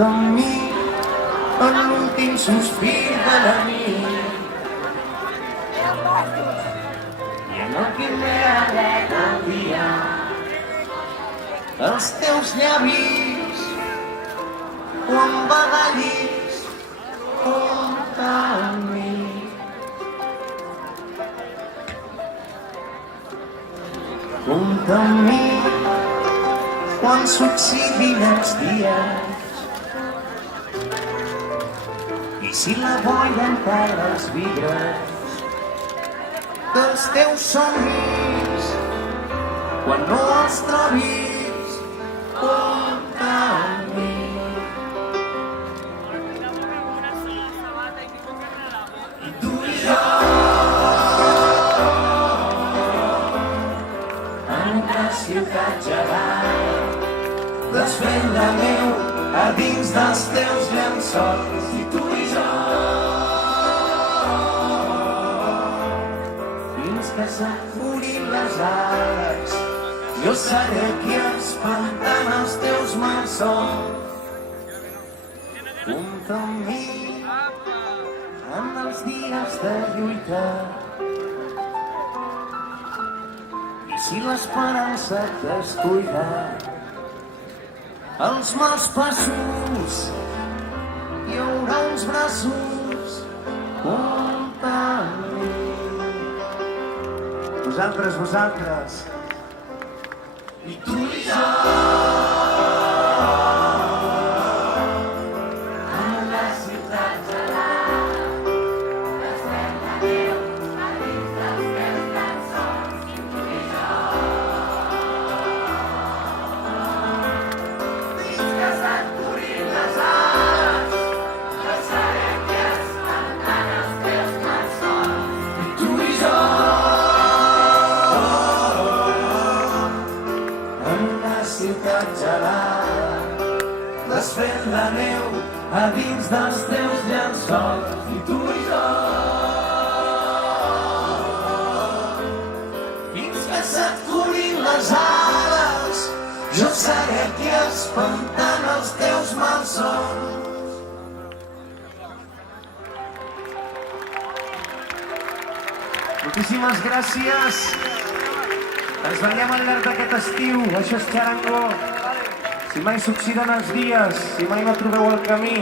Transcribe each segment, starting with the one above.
Compta amb mi en l'últim sospir de la nit i en el que m'he agradat el dia els teus llavis quan badallis. Compta amb mi. Compta amb mi quan succeïn els dies i si la boira encara els vidres dels teus somnis quan no els trobis. Compta amb mi. I tu i jo en una ciutat gegant desfent la neu a dins dels teus llençols. I tu i jo fins que s'afurin les ales jo seré qui espantant els teus malsons. Compta amb mi en els dies de lluita i si l'esperança et descuida els mals passos hi haurà uns braços. Compta amb mi. Vosaltres i tu i jo en la ciutat gelada desfent la neu a dins dels teus llençols. I tu i jo fins que s'aturin les ales jo seré qui espantant els teus malsons. I tu i jo ciutat gelada desfent la neu a dins dels teus llençols. I tu i jo fins que s'aturin les ales jo seré qui espantant els teus malsons. Moltíssimes gràcies. Ens veiem al llarg d'aquest estiu, això és Charango. Si mai s'oxiden els dies, si mai no trobeu el camí,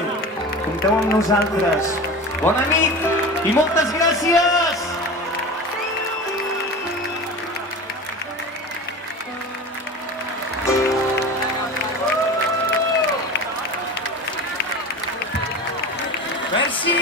compteu amb nosaltres. Bona nit i moltes gràcies! Merci!